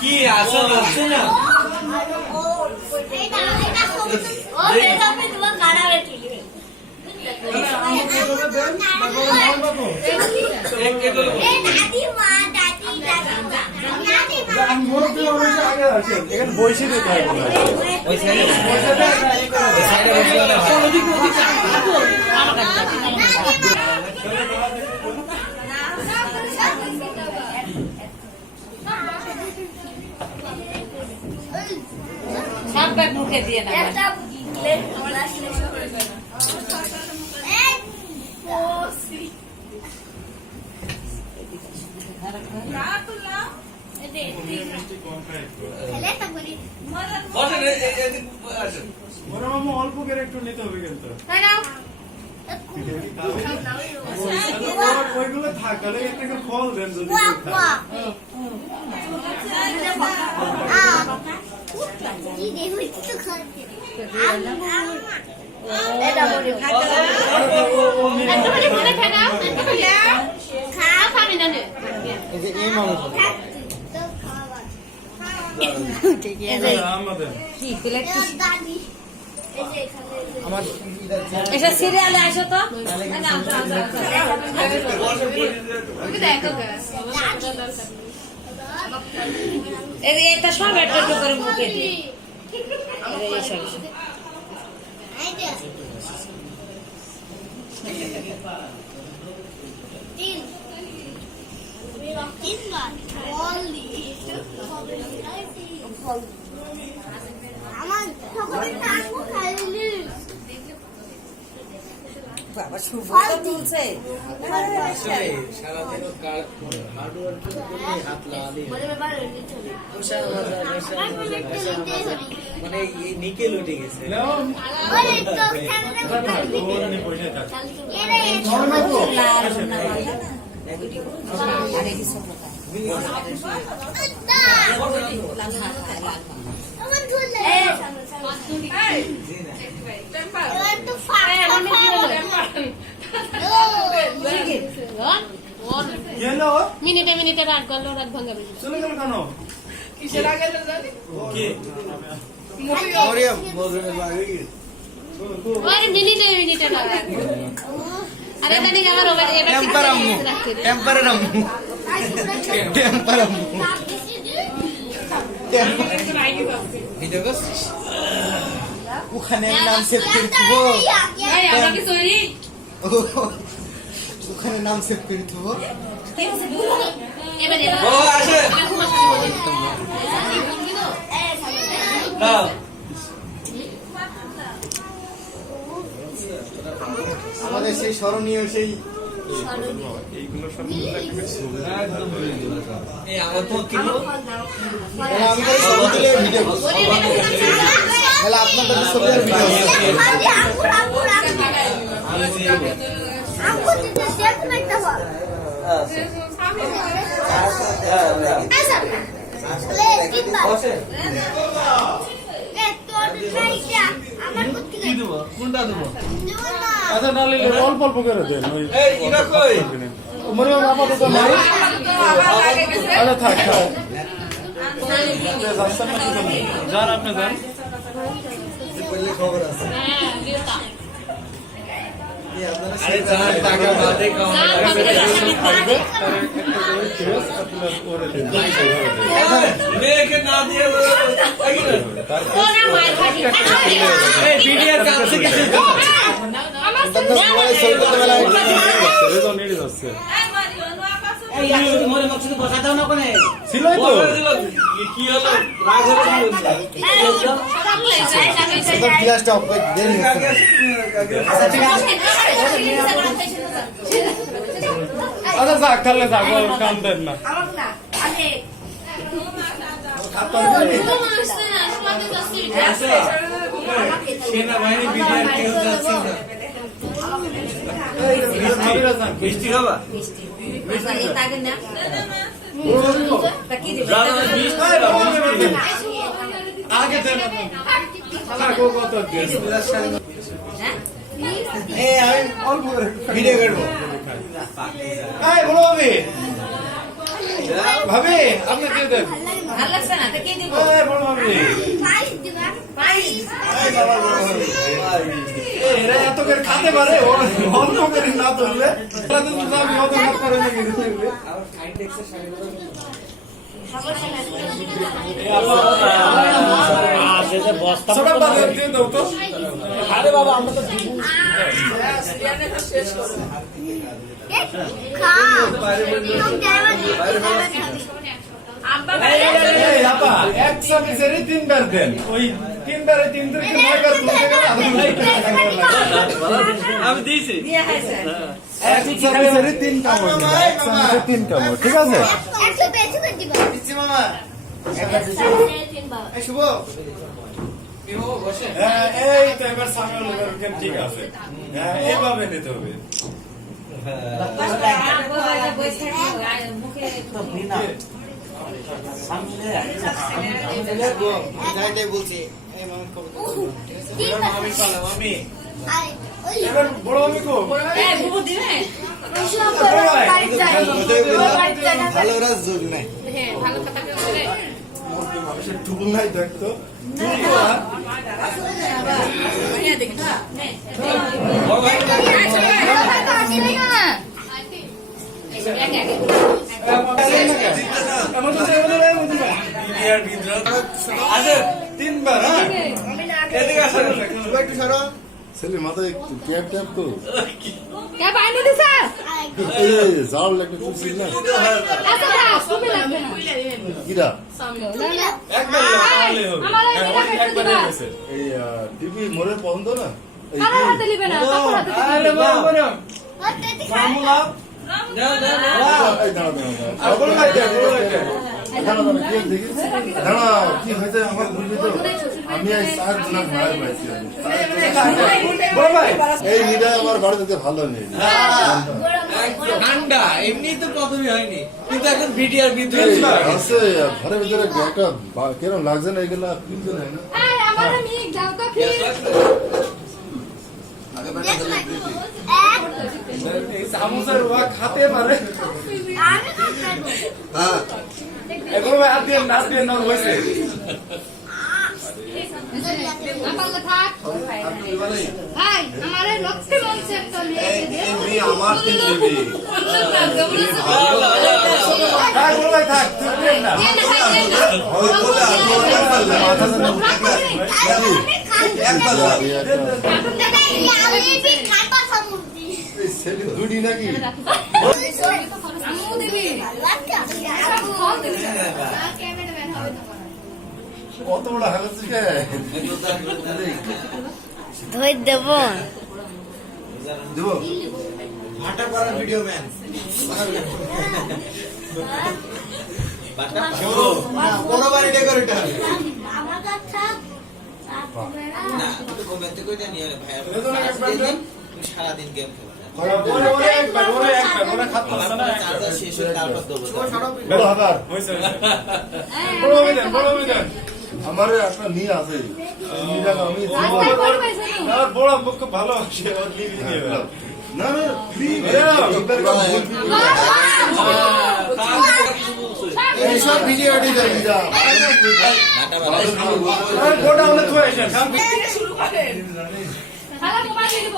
কি আসল আসছে না বসে সব ব্যাগ মুখে দিয়ে না অল্প করে একটু নিতে হবে কিন্তু ওইগুলো থাক তাহলে একটা ফল দেন যদি এটা সিরিয়ালে আসো তো এটা সব একটা করে মুখে দিই বাবা শুভ তুলছে মানে নিকেল উঠে গেছে মিনিটে মিনিটে রাত গেল রাত ভাঙা চলে গেল কেন কিসের আগে জানি কি আরে মিনিটে মিনিটে রাত আরে জানি আমার এবার ওখানে নাম সেভ করে দিব ওখানে নাম সেভ করে দিব আমাদের সেই স্মরণীয় সেই আমি ছবি তুলে ভিডিও তাহলে আপনাদের ছবি আর ভিডিও কোনটা দেবো আচ্ছা নাহলে অল্প অল্প করে দেন আপাতত নাই আচ্ছা থাক যান আপনি যান খবর আছে টাকা বাদে মেয়েকে না দিয়ে বিডিআর কাছ থেকে ছিলই তো কি হলো রাগ গ্লাসটা দেরি হচ্ছে আচ্ছা যাক তাহলে যাক কাম দেন না সেনাবাহিনী বিডিআর কেউ যাচ্ছে না মিষ্টি খাবা আগে দেন কত আমি অল্প ভিডিও করবো বলো ভাবি আপনি দিয়ে দেন। ভালো লাগছে না তো কে দিব এই বড় ভাবি এরা এত করে খাতে পারে অন্য করে না ধরলে আমি অত হাত করে নিয়ে গেছি সবাই বাজার দিয়ে দাও তো। আরে বাবা আমরা তো এই আপা এক সার্ভিসেরই 3 বার দেন ওই 3 বারে 3 থেকে 9 বার তুলতে গেলে আমি দিয়েছি দিয়া হয়েছে এক সার্ভিসেরই 3 কামড় দেন এক সার্ভিসে 3 কামড় ঠিক আছে হ্যাঁ এই তো এবার সামনে লোকের ঠিক আছে হ্যাঁ এইভাবে নিতে হবে মুখে এবার বড় আমি কো বুবু দিবে ভালো রাজ যোগ নাই হ্যাঁ ভালো কথা বলে টুকুল নাই দেখতো বিডিআর বিদ্রোহ আচ্ছা 3 বার হ্যাঁ এদিকে আসো একটু সরো ছেলে মাথায় ক্যাপ ট্যাপ তো কে বাইনে দিছে এই জাল একটা তুলছিস না আচ্ছা তুমি লাগবে না কিরা একবার লাগালে হবে আমার এই হ্যাঁ, জায়গা একবার দিবা। গেছে এই টিভি মোড়ে পছন্দ না এই আমার হাতে লিবে না কাপড় হাতে দিবে। আরে বড় বড় মামুলা দাও দাও এই দাঁড়া দাঁড়া আর বড় ভাই দে বড় ভাই দে দাঁড়া দাঁড়া কি দেখি দাঁড়া কি হয়েছে আমার বুঝলি তো আমি এই 4 জনা মায়ের পাইছি বড় ভাই এই মিডা আমার বাড়িতে ভালো নেই ঠান্ডা এমনি তো প্রথমে হয়নি কিন্তু এখন বিডিআর বিদ্রোহ এই আছে ঘরের ভিতরে একটা কেরম লাগছে না এগুলা ফিলতে নাই না এই আমার মিক দাও তো কি এই সামোসার ওয়া খাতে পারে হ্যাঁ এখন ভাই আর দিয়ে না হইছে আমার থাক ভাই আমারে লক্ষ্মী মঞ্চে একটা মেয়ে দে এই আমার তিন দিবি ভাই বড় ভাই থাক তুই দেন না একবার এই ছেলে দুডি নাকি কত বড় হাগছে কে ধই দেব দেব ভাটা করা ভিডিও ম্যান বড় বাড়ি ডেকোরেটর না তো কমেন্টে কই জানি ভাই সারাদিন গেম খেলা বড় খাত না না চার্জার শেষ হয়ে তারপর দেবো বড় হাগার হইছে বড় ভাই দেন আমার একটা নিয়ে আছে এই নিটা আমি রাস্তায় পড়ে পাইছে না আর বড় মুখ খুব ভালো আছে ওর লিভি দিয়ে দাও না না প্লিজ এই সব ভিডিও এডিটর আর গোটা হলে তুই আইছেন খালা মোবাইল দিব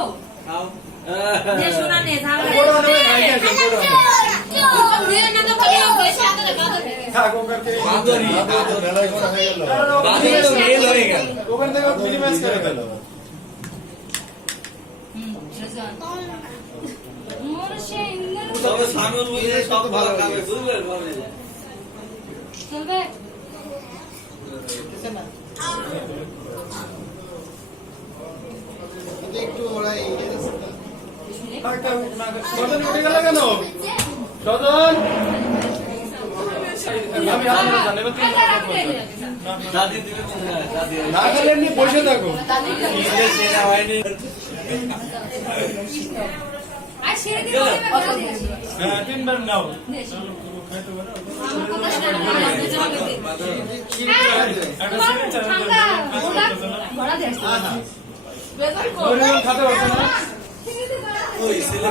যে শোনা নে ঝামেলা গোটা হলে ভাই আইছেন গোটা দিয়ে না তো বলি পয়সা আদরে বাদরে থাক ওখানে বাদরি মেলায় করা হয়ে গেল বাদরি তো মেল হয়ে গেল ওখান থেকে মিনিমাইজ করে দিল মোর সেই ইন্দ্র তবে সামনে বুঝলে সব ভালো লাগে বুঝলেন ভাবলে চলবে একটু ওরা সদন উঠে গেল কেন সদন আমি আপনারা জানেন দাদি দিলে দাদি না গেলে এমনি বসে থাকো নিজে সেরা হয়নি আর ছেড়ে দিতে হবে হ্যাঁ 3 বার নাও খাতে পারছো না ওই ছেলে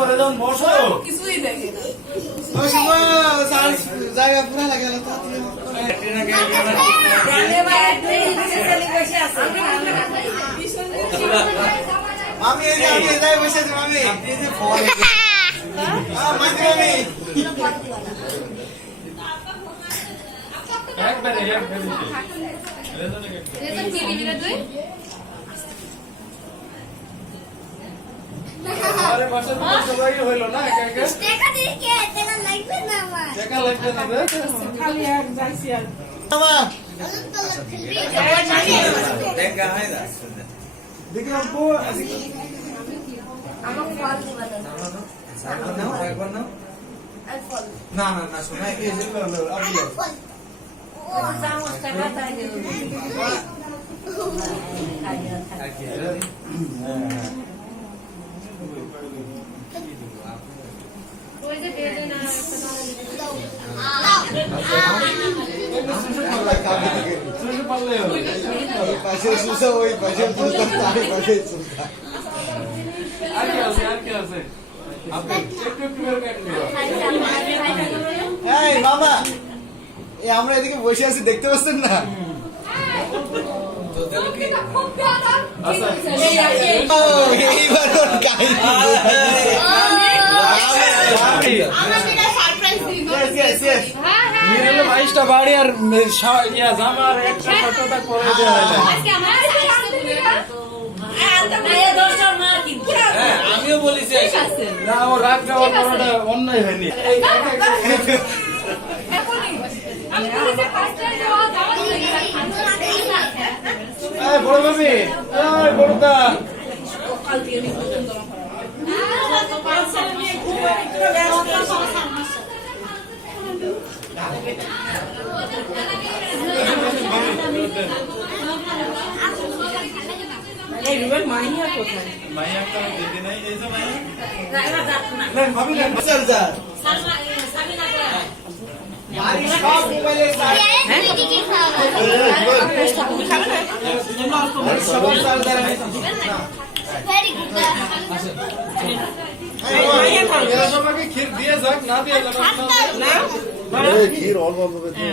ওরে যখন বসো জায়গা পুরা লাগে না আমি এই জায়গায় বসে আছি মামি একবারে আরে বসে সবাই হইলো না একা একা দেখা দেখে তেনা লাগবে না আমার দেখা লাগবে না রে খালি এক যাইছি আর দেখা হয় না দেখলাম বউ আছে আমার ফল দিবা একবার নাও না না না শোনা এই যে ও চামচটা কাটাই দেব ওই যে বেজে না শুনতে পারলে হবে পাশে সুসা ওই পাশে সুসা তাই পাশে সুসা আর কি আছে আপনি একটু একটু করে কেটে নিও এই মামা এই আমরা এদিকে বসে আছি দেখতে পাচ্ছেন না আচ্ছা ও এইবার ওর কাহিনী মিরেলে 22টা বাড়ি আর ইয়া জামার একটা ফটোটা করে দেওয়া হয় না হ্যাঁ আমিও বলেছি না ও রাগ যাওয়ার পরটা অন্যায় হয়নি এই বড় ভাবি এই বড়দা এই রুবেল মাইয়া কোথায় মাইয়া একটা দিদি নাই এই যে মাইয়া ড্রাইভার যাক না নেন ভাবি নেন স্যার স্যার সাবিনা বাড়ি সব মোবাইলের হ্যাঁ কি খাওয়া সবার চার্জার ভেরি গুড এরা সবাইকে ক্ষীর দিয়ে যাক না দিয়ে যাক না ক্ষীর অল্প অল্প করে দিয়ে